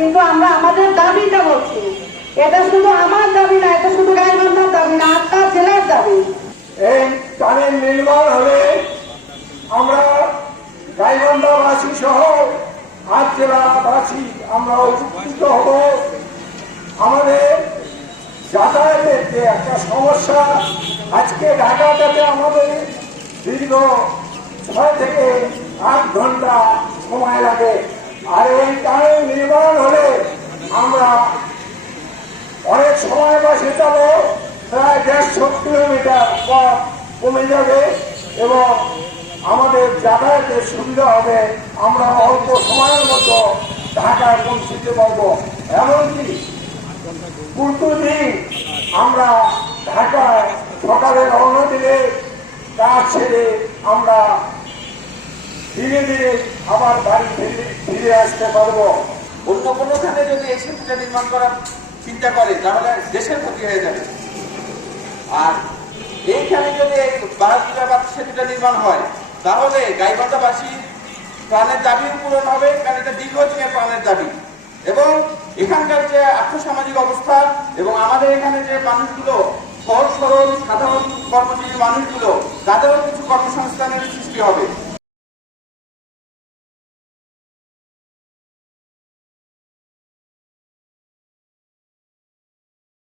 কিন্তু আমরা আমাদের দাবিটা বলছি। এটা শুধু আমার দাবি না, এটা শুধু গাইবান্ধার দাবি না, 8টা জেলার দাবি। এই টানেল নির্মাণ হলে আমরা গাইবান্ধাবাসী সহ 8 জেলাবাসী আমরা উপকৃত হব। আমাদের যাতায়াতের যে একটা সমস্যা, আজকে ঢাকাটাতে আমাদের দীর্ঘ 6 থেকে 8 ঘন্টা সময় লাগে। আর এই টানেল নির্মাণ হলে আমরা অনেক সময় বাসে যাবো, প্রায় 150 কিলোমিটার পথ কমে যাবে এবং আমাদের যাতায়াতের সুবিধা হবে। আমরা অল্প সময়ের মতো ঢাকায় পৌঁছতে পারবো। এমনকি প্রতিদিন আমরা ঢাকায় সকালে রওনা দিলে কাজ ছেড়ে আমরা ধীরে ধীরে আবার বাড়ি ফিরে আসতে পারবো। অন্য কোনোখানে যদি এই সেতুটা নির্মাণ করার চিন্তা করে তাহলে দেশের ক্ষতি হয়ে যাবে। আর এইখানে যদি এই বারাজুরাবাদ সেতুটা নির্মাণ হয় তাহলে গাইবান্ধাবাসী প্রাণের দাবিও পূরণ হবে, কারণ এটা দীর্ঘদিনের প্রাণের দাবি। এবং এখানকার যে আর্থসামাজিক অবস্থা এবং আমাদের এখানে যে মানুষগুলো সহজ সরল সাধারণ কর্মজীবী মানুষগুলো, তাদেরও কিছু কর্মসংস্থানের সৃষ্টি হবে।